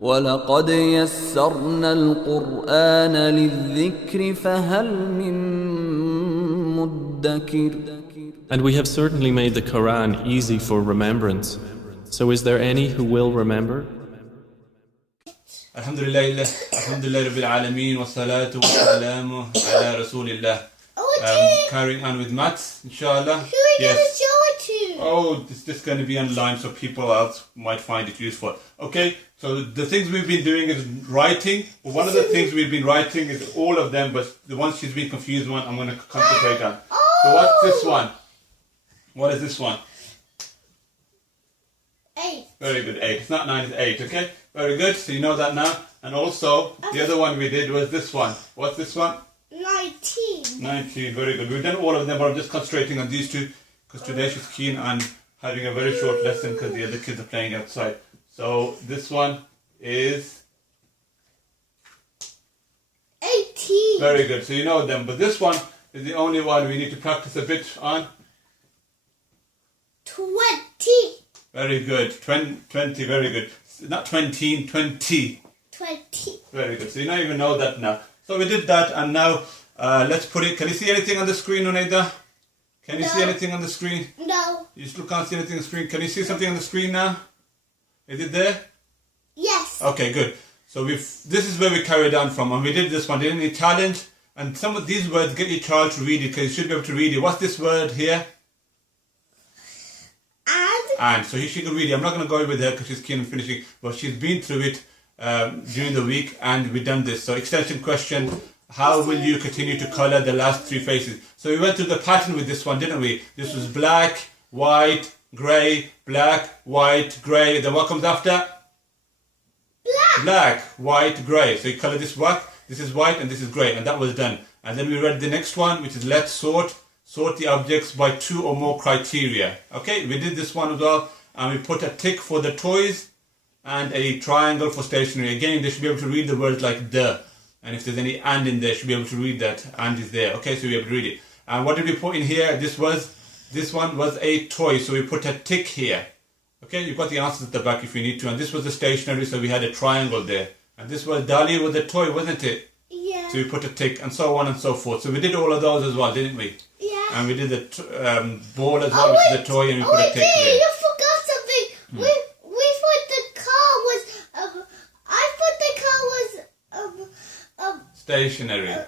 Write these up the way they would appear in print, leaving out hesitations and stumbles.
وَلَقَدْ يَسَّرْنَا الْقُرْآنَ لِلذِّكْرِ فَهَلْ مِن مُدَّكِرٍ. And we have certainly made the Quran easy for remembrance. So is there any who will remember? Alhamdulillah Rabbil Alameen wa salatu wa salamu ala Rasulillah. Carrying on with maths, inshallah. Who are you going to show it to? Oh, it's just going to be online so people else might find it useful. Okay, so the things we've been doing is writing. One of the things we've been writing is all of them, but the ones she's been confused on, I'm going to concentrate on. So what's this one? What is this one? 8. Very good, 8. It's not 9, it's 8, okay? Very good, so you know that now. And also, the other one we did was this one. What's this one? 19. 19, very good. We've done all of them, but I'm just concentrating on these two because today she's keen on having a very short lesson because the other kids are playing outside. So this one is 18. very good. So you know them, but this one is the only one we need to practice a bit on. 20. Very good. 20, very good. Not 20, 20. 20. Very good. So you don't even know that now. So we did that, and now let's put it. Can you see anything on the screen, Unaida? Can you see anything on the screen? No. You still can't see anything on the screen. Can you see something on the screen now? Is it there? Yes. Okay, good. So this is where we carried on from, and we did this one. Didn't we? Challenge, and some of these words get your child to read it because you should be able to read it. What's this word here? And. So she can read it. I'm not going to go with her because she's keen on finishing, but she's been through it during the week, and we've done this. So extension question: how will you continue to colour the last 3 faces? So we went through the pattern with this one, didn't we? This was black, white, grey, black, white, grey. Then what comes after? Black. Black, white, grey. So you colour this black, this is white, and this is grey, and that was done. And then we read the next one, which is let's sort the objects by 2 or more criteria. Okay, we did this one as well, and we put a tick for the toys and a triangle for stationery. Again, they should be able to read the words like the, and if there's any and in there, should be able to read that and is there. Okay, so we able to read it. And what did we put in here? This one was a toy, so we put a tick here. Okay, you've got the answers at the back if you need to. And this was the stationery, so we had a triangle there. And this was Dali with the toy, wasn't it? Yeah. So we put a tick, and so on and so forth. So we did all of those as well, didn't we? Yeah. And we did the ball as well, which is the toy, and we put a tick there. You forgot something. We thought the car was. I thought the car was. Stationery. Yeah.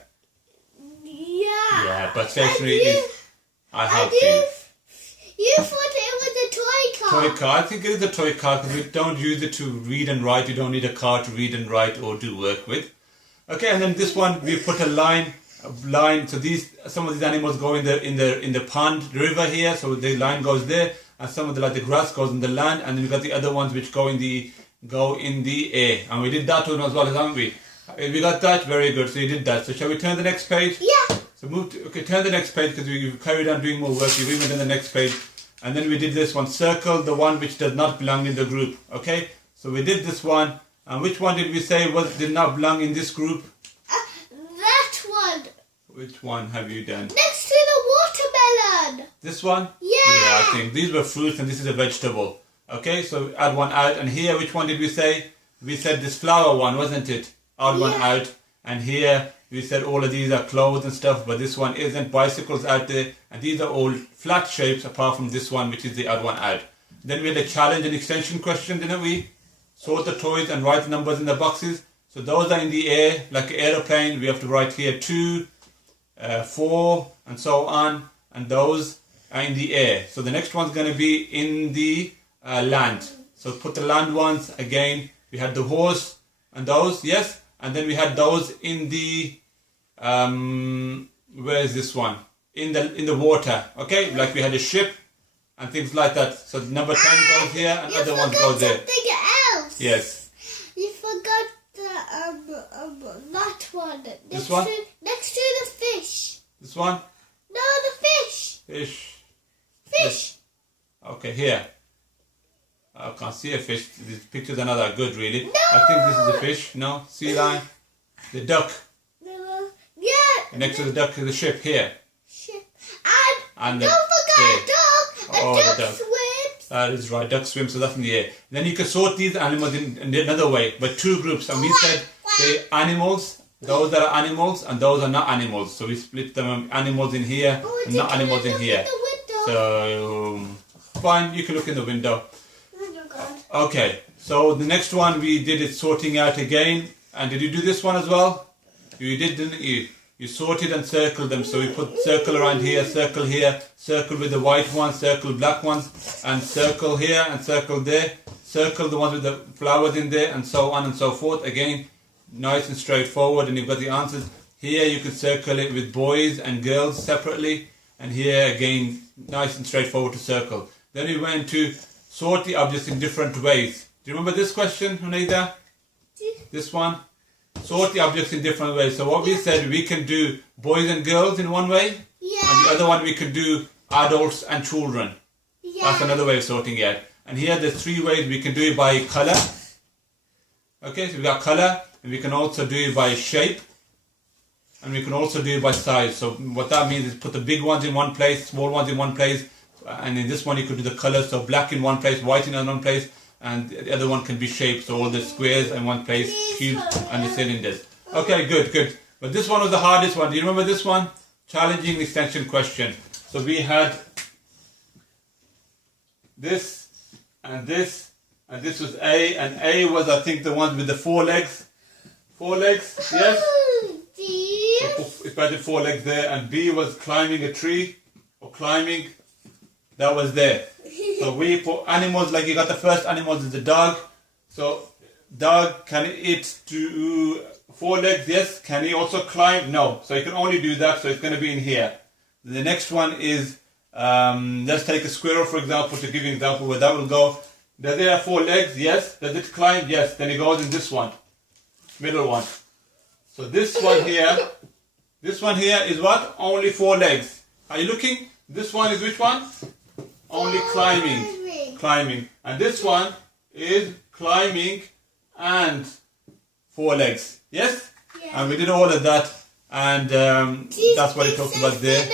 Yeah, but stationery is. I helped you. You thought it was a toy car. Toy car. I think it is a toy car because we don't use it to read and write. You don't need a car to read and write or do work with. Okay, and then this one we put a line. So some of these animals go in the pond, the river here. So the line goes there, and some of the grass goes in the land, and then we got the other ones which go in the air. And we did that one as well, haven't we? We got that, very good. So you did that. So shall we turn the next page? Yeah. So turn the next page because we've carried on doing more work. You've even done the next page, and then we did this one. Circle the one which does not belong in the group. Okay. So we did this one, and which one did we say did not belong in this group? That one. Which one have you done? Next to the watermelon. This one? Yeah. Yeah, I think these were fruits and this is a vegetable. Okay, so add one out. And here, which one did we say? We said this flower one, wasn't it? Add one out. And here, we said all of these are clothes and stuff, but this one isn't. Bicycles out there. And these are all flat shapes apart from this one, which is the add one out. Then we had a challenge and extension question, didn't we? Sort the toys and write the numbers in the boxes. So those are in the air, like an aeroplane. We have to write here 2, 4, and so on. And those are in the air. So the next one's going to be in the land. So put the land ones again. We had the horse and those, yes. And then we had those in the where is this one? In the water. Okay, like we had a ship and things like that. So number 10 goes here and other ones go there. Something else. Yes. You forgot that one. This one? Next to the fish. This one? No, the fish. Fish. Fish. Okay, here. I can't see a fish. These pictures are not that good, really. No. I think this is a fish. No? Sea lion. The duck. Yeah. Next to the duck is the ship here. Ship. And don't forget a duck. Oh, A duck the duck. swims. That is right. Ducks swim, so that's in the air. Then you can sort these animals in another way, by two groups. And we said the animals, those that are animals, and those are not animals. So we split them, animals in here, and not animals in here. So, fine, you can look in the window. Okay, so the next one we did is sorting out again. And did you do this one as well? You did, didn't you? You sorted and circled them. So we put circle around here, circle with the white ones, circle black ones, and circle here and circle there. Circle the ones with the flowers in there, and so on and so forth. Again, nice and straightforward, and you've got the answers. Here you can circle it with boys and girls separately. And here again, nice and straightforward to circle. Then we went to sort the objects in different ways. Do you remember this question, Hunaida? This one? Sort the objects in different ways. So what we said, we can do boys and girls in one way. Yeah. And the other one we could do adults and children. Yeah. That's another way of sorting it. And here there's three ways. We can do it by color. Okay, so we got color. And we can also do it by shape. And we can also do it by size. So what that means is put the big ones in one place, small ones in one place. And in this one you could do the colors. So black in one place, white in another place. And the other one can be shaped, so all the squares in one place, cubes and the cylinders. Okay, good. But this one was the hardest one. Do you remember this one? Challenging extension question. So we had this, and this was A, and A was, I think, the one with the 4 legs. 4 legs, yes? If I did 4 legs there, and B was climbing a tree, or climbing, that was there. So we put animals, like you got the first animals is the dog. So dog, can it eat 4 legs? Yes. Can he also climb? No. So he can only do that. So it's going to be in here. The next one is, let's take a squirrel for example, to give you an example where that will go. Does it have 4 legs? Yes. Does it climb? Yes. Then it goes in this one, middle one. So this one here is what? Only 4 legs. Are you looking? This one is which one? Only climbing. And this one is climbing and 4 legs. Yes? Yeah. And we did all of that, and that's what he talked about there.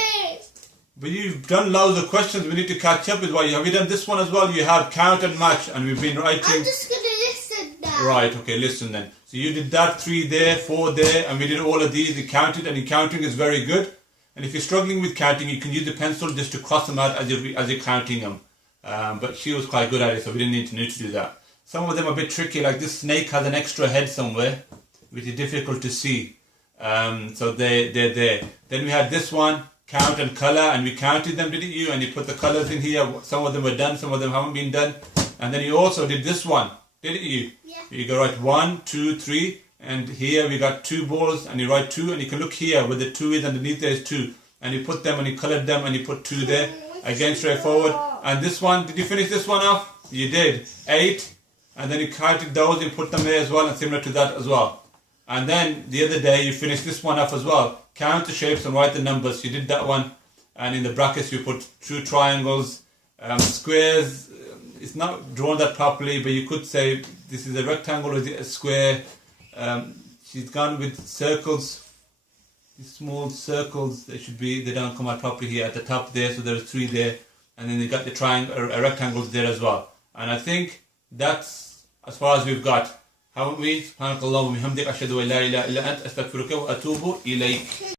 But you've done loads of questions. We need to catch up with what you have. You done this one as well? You have count and match, and we've been writing. I'm just going to listen now. Right, okay, listen then. So you did that, 3 there, 4 there, and we did all of these. You counted, and your counting is very good. And if you're struggling with counting, you can use the pencil just to cross them out as you're counting them. But she was quite good at it, so we didn't need to do that. Some of them are a bit tricky, like this snake has an extra head somewhere, which is difficult to see. So they're there. Then we had this one, count and colour, and we counted them, didn't you? And you put the colours in here. Some of them were done, some of them haven't been done. And then you also did this one, didn't you? Yeah. You go write 1, 2, 3. And here we got 2 balls, and you write 2, and you can look here where the 2 is, underneath there is 2. And you put them, and you coloured them, and you put 2 there. Again, straightforward. And this one, did you finish this one off? You did. 8. And then you counted those and put them there as well, and similar to that as well. And then the other day you finished this one off as well. Count the shapes and write the numbers. You did that one. And in the brackets you put 2 triangles, squares. It's not drawn that properly, but you could say this is a rectangle or a square. She's gone with circles. These small circles, they don't come out properly here at the top there, so there's 3 there, and then you got the triangle, rectangles there as well. And I think that's as far as we've got, haven't we? Subhanakallah wa bihamdik, ashhadu an la ilaha illa ant, astaghfiruka wa atubu ilayk.